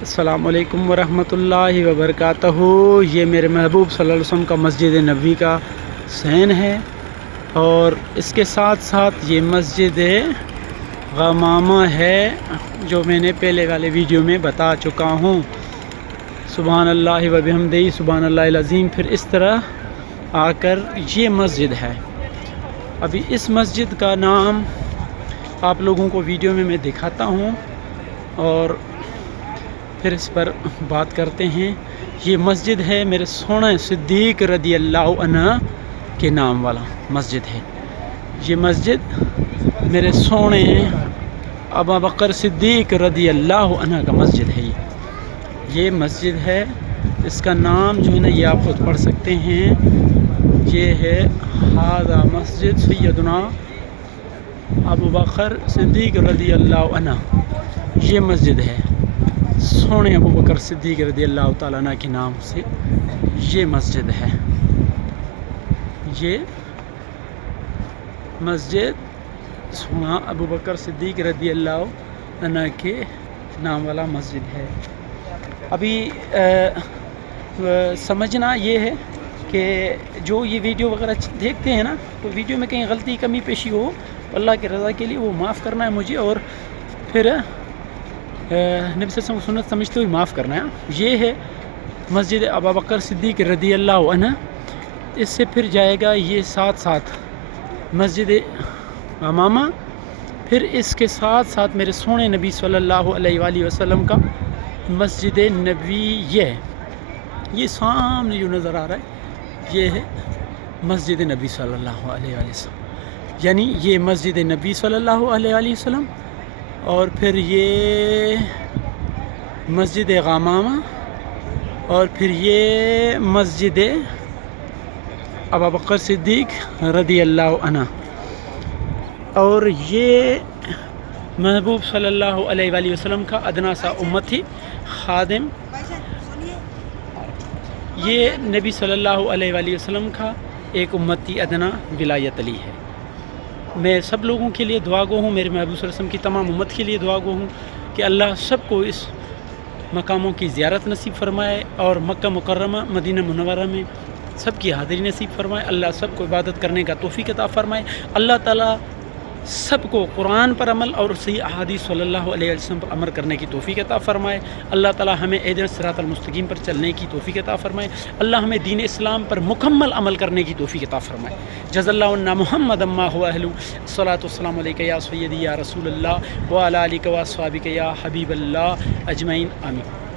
السلام علیکم ورحمۃ اللہ وبرکاتہ۔ یہ میرے محبوب صلی اللہ علیہ وسلم کا مسجد نبوی کا سین ہے، اور اس کے ساتھ ساتھ یہ مسجد غمامہ ہے جو میں نے پہلے والے ویڈیو میں بتا چکا ہوں۔ سبحان اللہ و بحمدہ سبحان اللہ العظیم۔ پھر اس طرح آ کر یہ مسجد ہے۔ ابھی اس مسجد کا نام آپ لوگوں کو ویڈیو میں دکھاتا ہوں اور پھر اس پر بات کرتے ہیں۔ یہ مسجد ہے میرے سونے صدیق رضی اللہ عنہ کے نام والا مسجد ہے۔ یہ مسجد میرے سونے ابو بکر صدیق رضی اللہ عنہ کا مسجد ہے۔ یہ مسجد ہے، اس کا نام جو ہے نا یہ آپ خود پڑھ سکتے ہیں۔ یہ ہے ھذا مسجد سیدنا ابو بکر صدیق رضی اللہ عنہ۔ یہ مسجد ہے سونے ابو بکر صدیق رضی اللہ تعالیٰ عنہ کے نام سے یہ مسجد ہے۔ یہ مسجد سونا ابو بکر صدیق رضی اللہ عنہ کے نام والا مسجد ہے۔ ابھی سمجھنا یہ ہے کہ جو یہ ویڈیو وغیرہ دیکھتے ہیں نا، تو ویڈیو میں کہیں غلطی کمی پیشی ہو، اللہ کی رضا کے لیے وہ معاف کرنا ہے مجھے، اور پھر نبی صلی اللہ علیہ وسلم کی سنت سمجھتے ہوئے معاف کرنا ہے۔ یہ ہے مسجد ابو بکر صدیق رضی اللہ عنہ۔ اس سے پھر جائے گا یہ ساتھ ساتھ مسجد غمامہ، پھر اس کے ساتھ ساتھ میرے سونے نبی صلی اللہ علیہ وآلہ وسلم کا مسجد نبوی۔ یہ سامنے جو نظر آ رہا ہے یہ ہے مسجد نبی صلی اللہ علیہ وآلہ وسلم، یعنی یہ مسجد نبی صلی اللہ علیہ وآلہ وسلم، اور پھر یہ مسجد غمامہ، اور پھر یہ مسجد ابو بکر صدیق رضی اللہ عنہ، اور یہ محبوب صلی اللہ علیہ وآلہ وسلم کا ادنا سا امتی خادم۔ یہ نبی صلی اللہ علیہ وآلہ وسلم کا ایک امتی ادنا ولایت علی ہے۔ میں سب لوگوں کے لیے دعا گو ہوں، میرے محبوب صلی اللہ علیہ وسلم کی تمام امت کے لیے دعا گو ہوں کہ اللہ سب کو اس مقاموں کی زیارت نصیب فرمائے، اور مکہ مکرمہ مدینہ منورہ میں سب کی حاضری نصیب فرمائے۔ اللہ سب کو عبادت کرنے کا توفیق عطا فرمائے۔ اللہ تعالیٰ سب کو قرآن پر عمل اور صحیح احادیث صلی اللہ علیہ وسلم پر عمل کرنے کی توفیق عطا فرمائے۔ اللہ تعالیٰ ہمیں اہدنا الصراط المستقیم پر چلنے کی توفیق عطا فرمائے۔ اللہ ہمیں دین اسلام پر مکمل عمل کرنے کی توفیق عطا فرمائے۔ جزا اللہ عنا محمد اما هو اہلو۔ الصلاۃ والسلام علیک یا سیدی یا رسول اللہ وعلی آلک و اصحابک یا حبیب اللہ اجمعین، آمین۔